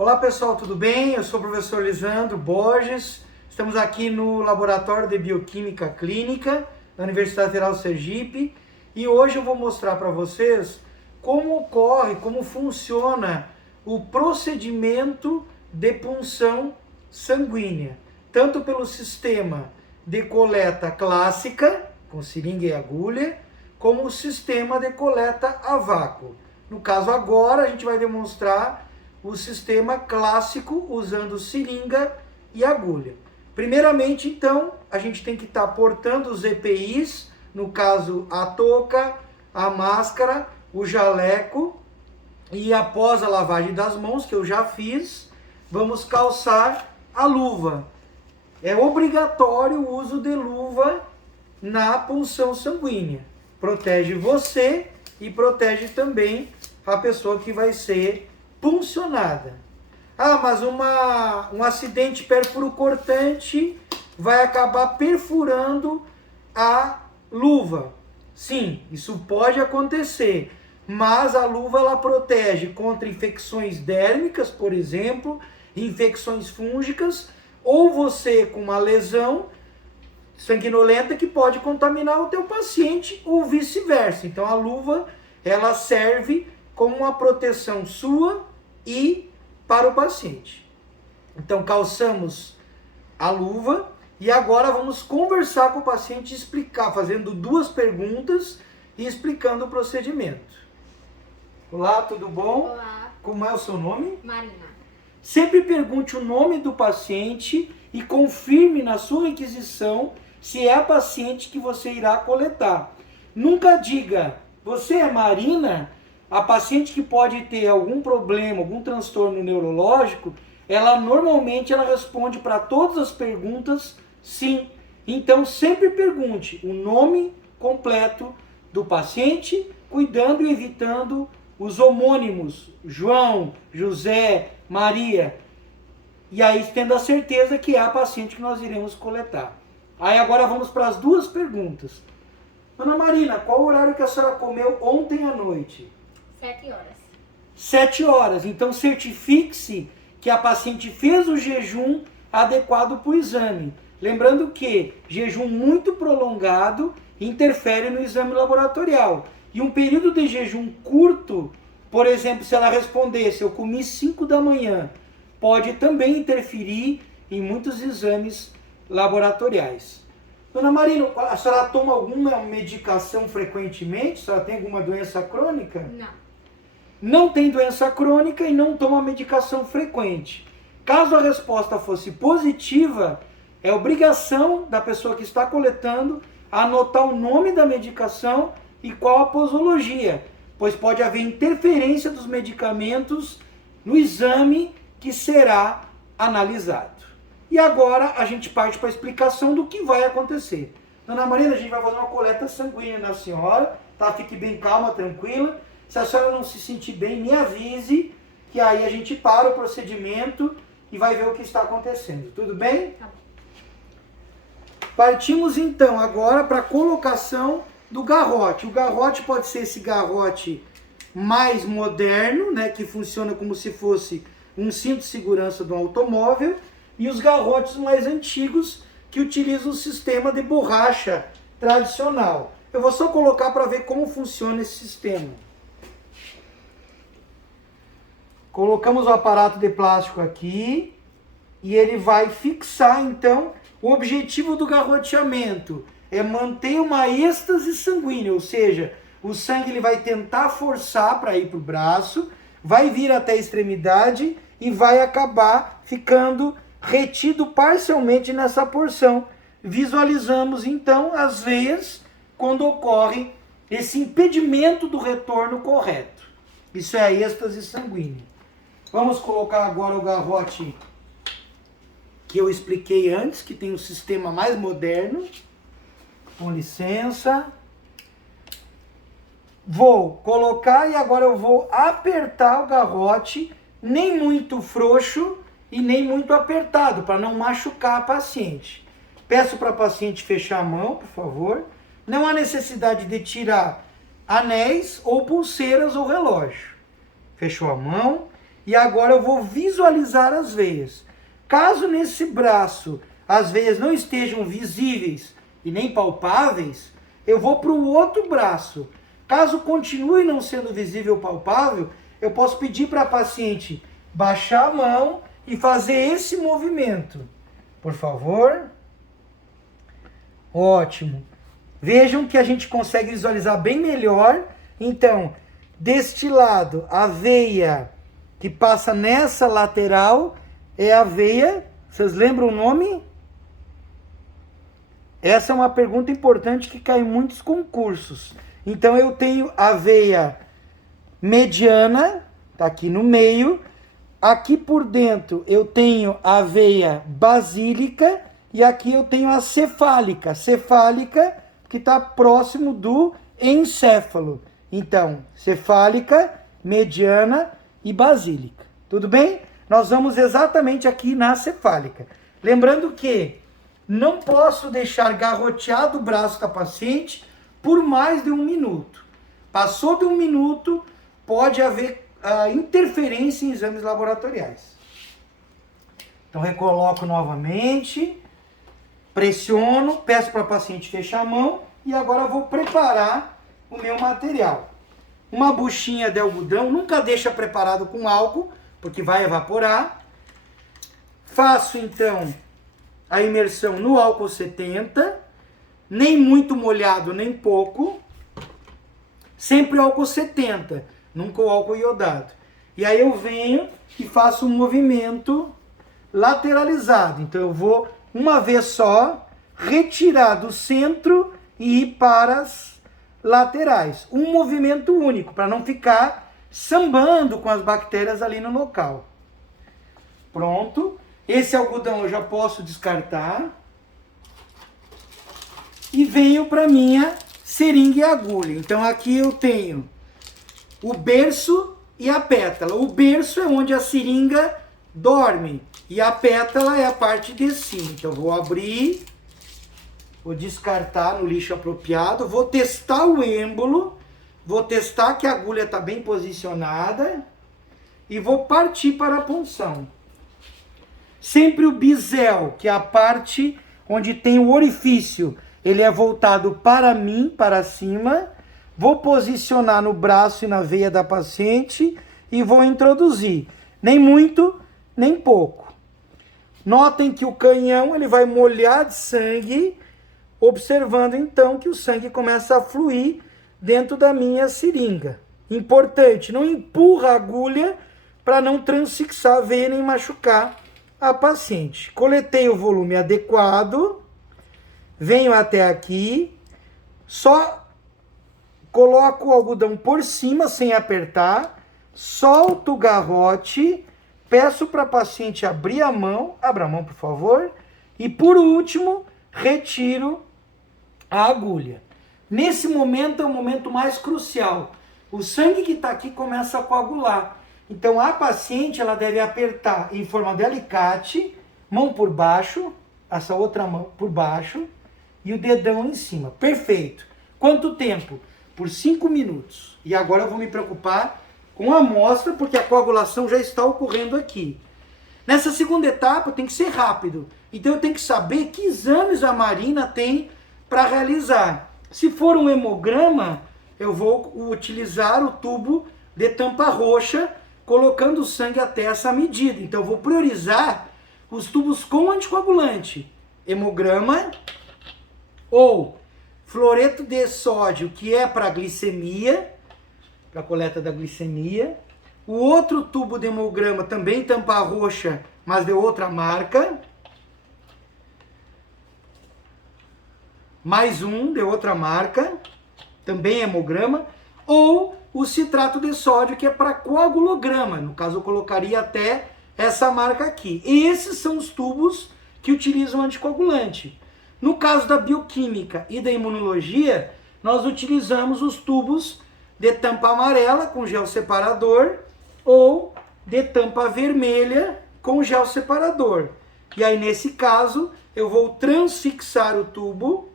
Olá pessoal, tudo bem? Eu sou o professor Lisandro Borges, estamos aqui no Laboratório de Bioquímica Clínica da Universidade Federal do Sergipe e hoje eu vou mostrar para vocês como ocorre, como funciona o procedimento de punção sanguínea, tanto pelo sistema de coleta clássica, com seringa e agulha, como o sistema de coleta a vácuo. No caso agora a gente vai demonstrar o sistema clássico usando seringa e agulha. Primeiramente, então, a gente tem que estar portando os EPIs, no caso a touca, a máscara, o jaleco, e após a lavagem das mãos, que eu já fiz, vamos calçar a luva. É obrigatório o uso de luva na punção sanguínea. Protege você e protege também a pessoa que vai ser puncionada. Ah, mas um acidente perfuro-cortante vai acabar perfurando a luva. Sim, isso pode acontecer, mas a luva ela protege contra infecções dérmicas, por exemplo, infecções fúngicas, ou você com uma lesão sanguinolenta que pode contaminar o teu paciente ou vice-versa. Então a luva ela serve como uma proteção sua e para o paciente. Então calçamos a luva e agora vamos conversar com o paciente e explicar, fazendo duas perguntas e explicando o procedimento. Olá, tudo bom? Olá. Como é o seu nome? Marina. Sempre pergunte o nome do paciente e confirme na sua requisição se é a paciente que você irá coletar. Nunca diga, você é Marina? A paciente que pode ter algum problema, algum transtorno neurológico, ela normalmente responde para todas as perguntas sim. Então sempre pergunte o nome completo do paciente, cuidando e evitando os homônimos, João, José, Maria. E aí tendo a certeza que é a paciente que nós iremos coletar. Aí agora vamos para as duas perguntas. Dona Marina, qual o horário que a senhora comeu ontem à noite? 7 horas. 7 horas. Então certifique-se que a paciente fez o jejum adequado para o exame. Lembrando que jejum muito prolongado interfere no exame laboratorial. E um período de jejum curto, por exemplo, se ela respondesse, eu comi 5 da manhã, pode também interferir em muitos exames laboratoriais. Dona Marina, a senhora toma alguma medicação frequentemente? A senhora tem alguma doença crônica? Não. Não tem doença crônica e não toma medicação frequente. Caso a resposta fosse positiva, é obrigação da pessoa que está coletando anotar o nome da medicação e qual a posologia, pois pode haver interferência dos medicamentos no exame que será analisado. E agora a gente parte para a explicação do que vai acontecer. Dona Marina, a gente vai fazer uma coleta sanguínea na senhora, tá? Fique bem calma, tranquila. Se a senhora não se sentir bem, me avise, que aí a gente para o procedimento e vai ver o que está acontecendo. Tudo bem? Tá bom. Partimos então agora para a colocação do garrote. O garrote pode ser esse garrote mais moderno, né, que funciona como se fosse um cinto de segurança do automóvel, e os garrotes mais antigos que utilizam o sistema de borracha tradicional. Eu vou só colocar para ver como funciona esse sistema. Colocamos o aparato de plástico aqui e ele vai fixar, então, o objetivo do garroteamento é manter uma êxtase sanguínea, ou seja, o sangue ele vai tentar forçar para ir para o braço, vai vir até a extremidade e vai acabar ficando retido parcialmente nessa porção. Visualizamos, então, as veias quando ocorre esse impedimento do retorno correto. Isso é a êxtase sanguínea. Vamos colocar agora o garrote que eu expliquei antes, que tem um sistema mais moderno. Com licença. Vou colocar e agora eu vou apertar o garrote, nem muito frouxo e nem muito apertado, para não machucar a paciente. Peço para a paciente fechar a mão, por favor. Não há necessidade de tirar anéis ou pulseiras ou relógio. Fechou a mão. E agora eu vou visualizar as veias. Caso nesse braço as veias não estejam visíveis e nem palpáveis, eu vou para o outro braço. Caso continue não sendo visível ou palpável, eu posso pedir para a paciente baixar a mão e fazer esse movimento. Por favor. Ótimo. Vejam que a gente consegue visualizar bem melhor. Então, deste lado, a veia que passa nessa lateral é a veia... Vocês lembram o nome? Essa é uma pergunta importante que cai em muitos concursos. Então, eu tenho a veia mediana, tá aqui no meio. Aqui por dentro, eu tenho a veia basílica. E aqui eu tenho a cefálica. Cefálica, que está próximo do encéfalo. Então, cefálica, mediana e basílica. Tudo bem? Nós vamos exatamente aqui na cefálica. Lembrando que não posso deixar garroteado o braço da paciente por mais de 1 minuto. Passou de 1 minuto, pode haver interferência em exames laboratoriais. Então, recoloco novamente, pressiono, peço para a paciente fechar a mão e agora eu vou preparar o meu material. Uma buchinha de algodão, nunca deixa preparado com álcool, porque vai evaporar. Faço então a imersão no álcool 70, nem muito molhado, nem pouco. Sempre álcool 70, nunca o álcool iodado. E aí eu venho e faço um movimento lateralizado. Então eu vou, uma vez só, retirar do centro e ir para as laterais. Um movimento único, para não ficar sambando com as bactérias ali no local. Pronto. Esse algodão eu já posso descartar. E venho para minha seringa e agulha. Então aqui eu tenho o berço e a pétala. O berço é onde a seringa dorme. E a pétala é a parte de cima. Então vou abrir, vou descartar no lixo apropriado, vou testar o êmbolo, vou testar que a agulha está bem posicionada e vou partir para a punção. Sempre o bisel, que é a parte onde tem o orifício, ele é voltado para mim, para cima. Vou posicionar no braço e na veia da paciente e vou introduzir. Nem muito, nem pouco. Notem que o canhão ele vai molhar de sangue, observando então que o sangue começa a fluir dentro da minha seringa. Importante, não empurra a agulha para não transfixar a veia nem machucar a paciente. Coletei o volume adequado, venho até aqui, só coloco o algodão por cima sem apertar, solto o garrote, peço para a paciente abrir a mão, abra a mão por favor, e por último, retiro a agulha. Nesse momento é o momento mais crucial. O sangue que está aqui começa a coagular. Então a paciente ela deve apertar em forma de alicate, mão por baixo, essa outra mão por baixo e o dedão em cima. Perfeito. Quanto tempo? Por 5 minutos. E agora eu vou me preocupar com a amostra, porque a coagulação já está ocorrendo aqui. Nessa segunda etapa tem que ser rápido. Então eu tenho que saber que exames a Marina tem para realizar. Se for um hemograma, eu vou utilizar o tubo de tampa roxa, colocando o sangue até essa medida. Então eu vou priorizar os tubos com anticoagulante. Hemograma ou fluoreto de sódio, que é para glicemia, para coleta da glicemia. O outro tubo de hemograma também tampa roxa, mas de outra marca. Mais um de outra marca, também hemograma. Ou o citrato de sódio, que é para coagulograma. No caso, eu colocaria até essa marca aqui. Esses são os tubos que utilizam anticoagulante. No caso da bioquímica e da imunologia, nós utilizamos os tubos de tampa amarela com gel separador ou de tampa vermelha com gel separador. E aí, nesse caso, eu vou transfixar o tubo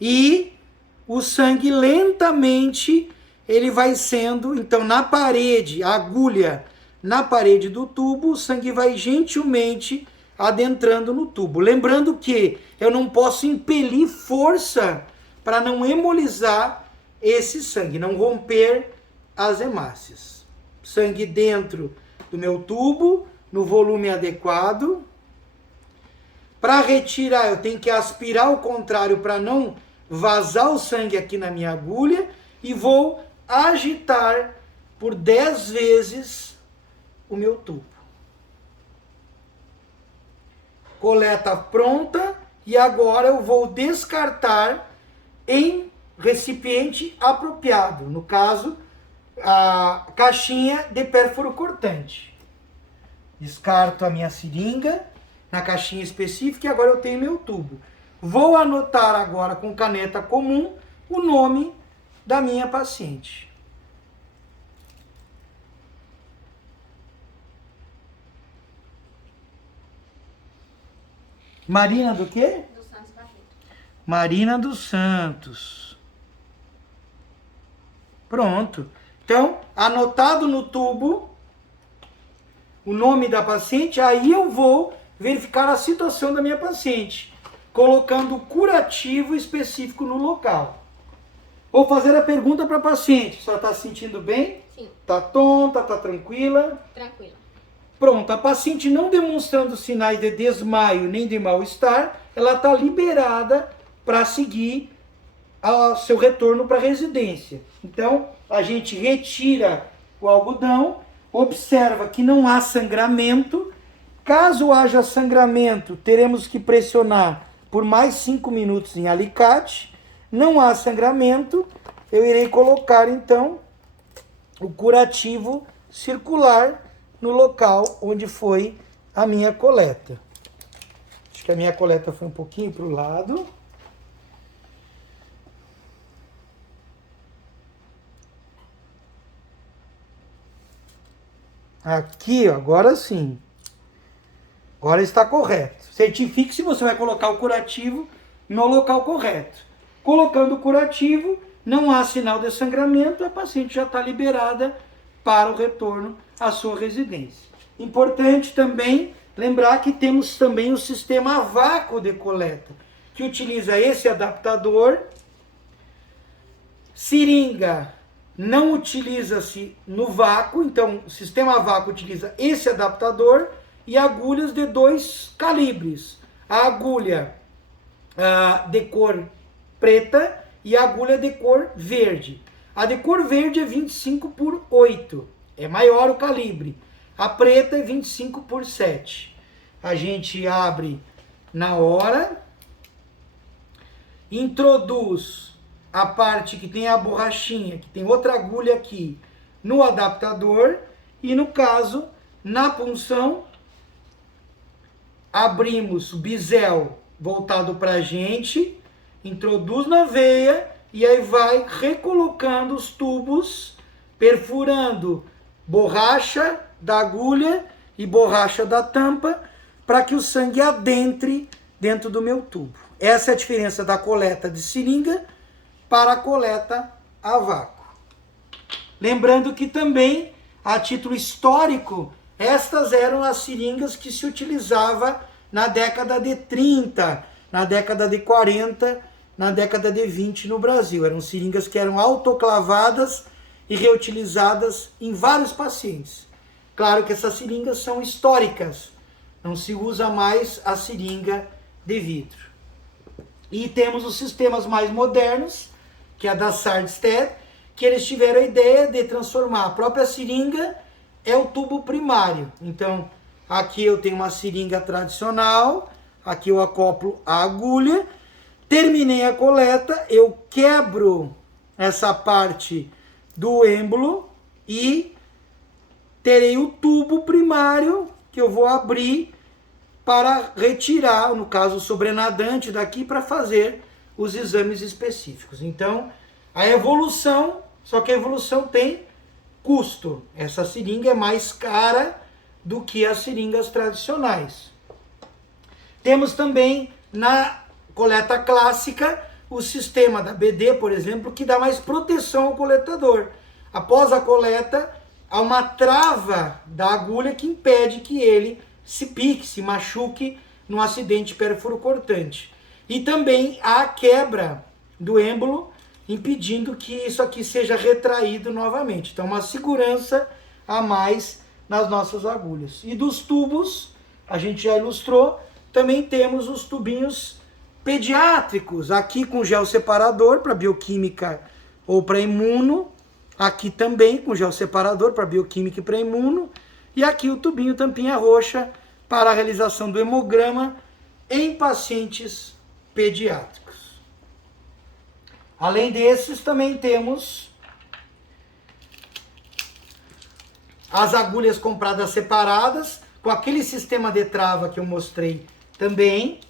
e o sangue lentamente ele vai sendo, então na parede, a agulha na parede do tubo, o sangue vai gentilmente adentrando no tubo. Lembrando que eu não posso impelir força para não hemolizar esse sangue, não romper as hemácias. Sangue dentro do meu tubo, no volume adequado. Para retirar, eu tenho que aspirar ao contrário para não vazar o sangue aqui na minha agulha e vou agitar por 10 vezes o meu tubo. Coleta pronta e agora eu vou descartar em recipiente apropriado, no caso, a caixinha de pérfuro cortante. Descarto a minha seringa na caixinha específica e agora eu tenho meu tubo. Vou anotar agora com caneta comum o nome da minha paciente. Marina do quê? Dos Santos Barreto. Marina dos Santos. Pronto. Então, anotado no tubo o nome da paciente, aí eu vou verificar a situação da minha paciente, colocando curativo específico no local. Vou fazer a pergunta para a paciente. A senhora está se sentindo bem? Sim. Está tonta? Está tranquila? Tranquila. Pronto, a paciente não demonstrando sinais de desmaio nem de mal-estar, ela está liberada para seguir seu retorno para a residência. Então, a gente retira o algodão, observa que não há sangramento. Caso haja sangramento, teremos que pressionar por mais 5 minutos em alicate. Não há sangramento, eu irei colocar então o curativo circular no local onde foi a minha coleta. Acho que a minha coleta foi um pouquinho para o lado. Aqui, ó, agora sim. Agora está correto. Certifique se você vai colocar o curativo no local correto. Colocando o curativo, não há sinal de sangramento, a paciente já está liberada para o retorno à sua residência. Importante também lembrar que temos também o sistema a vácuo de coleta, que utiliza esse adaptador. Seringa não utiliza-se no vácuo, então o sistema a vácuo utiliza esse adaptador e agulhas de 2 calibres. A agulha de cor preta e a agulha de cor verde. A de cor verde é 25/8, é maior o calibre. A preta é 25/7. A gente abre na hora, introduz a parte que tem a borrachinha, que tem outra agulha aqui, no adaptador e no caso, na punção, abrimos o bisel voltado para a gente, introduz na veia e aí vai recolocando os tubos, perfurando borracha da agulha e borracha da tampa para que o sangue adentre dentro do meu tubo. Essa é a diferença da coleta de seringa para a coleta a vácuo. Lembrando que também, a título histórico, estas eram as seringas que se utilizava na década de 30, na década de 40, na década de 20 no Brasil. Eram seringas que eram autoclavadas e reutilizadas em vários pacientes. Claro que essas seringas são históricas, não se usa mais a seringa de vidro. E temos os sistemas mais modernos, que é a da Sardstedt, que eles tiveram a ideia de transformar a própria seringa é o tubo primário. Então, aqui eu tenho uma seringa tradicional, aqui eu acoplo a agulha, terminei a coleta, eu quebro essa parte do êmbolo e terei o tubo primário que eu vou abrir para retirar, no caso, o sobrenadante daqui para fazer os exames específicos. Então, a evolução, só que a evolução tem custo. Essa seringa é mais cara do que as seringas tradicionais. Temos também na coleta clássica o sistema da BD, por exemplo, que dá mais proteção ao coletador. Após a coleta, há uma trava da agulha que impede que ele se pique, se machuque num acidente perfuro-cortante. E também há a quebra do êmbolo, impedindo que isso aqui seja retraído novamente. Então, uma segurança a mais nas nossas agulhas. E dos tubos, a gente já ilustrou, também temos os tubinhos pediátricos, aqui com gel separador para bioquímica ou para imuno, aqui também com gel separador para bioquímica e para imuno, e aqui o tubinho tampinha roxa para a realização do hemograma em pacientes pediátricos. Além desses, também temos as agulhas compradas separadas, com aquele sistema de trava que eu mostrei também.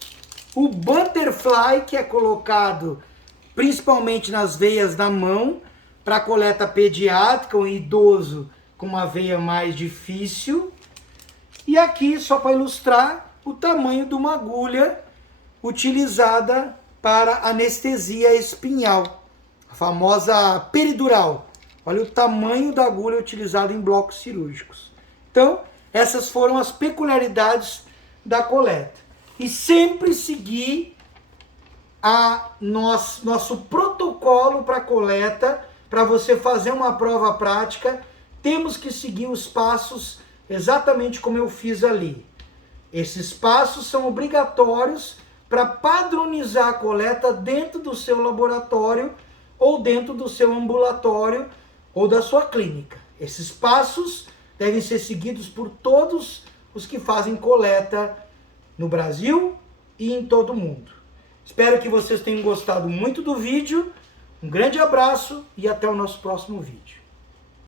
O butterfly, que é colocado principalmente nas veias da mão, para coleta pediátrica, um idoso com uma veia mais difícil. E aqui, só para ilustrar, o tamanho de uma agulha utilizada para anestesia espinhal, a famosa peridural. Olha o tamanho da agulha utilizada em blocos cirúrgicos. Então, essas foram as peculiaridades da coleta. E sempre seguir nosso protocolo para coleta. Para você fazer uma prova prática, temos que seguir os passos exatamente como eu fiz ali. Esses passos são obrigatórios para padronizar a coleta dentro do seu laboratório ou dentro do seu ambulatório ou da sua clínica. Esses passos devem ser seguidos por todos os que fazem coleta no Brasil e em todo o mundo. Espero que vocês tenham gostado muito do vídeo. Um grande abraço e até o nosso próximo vídeo.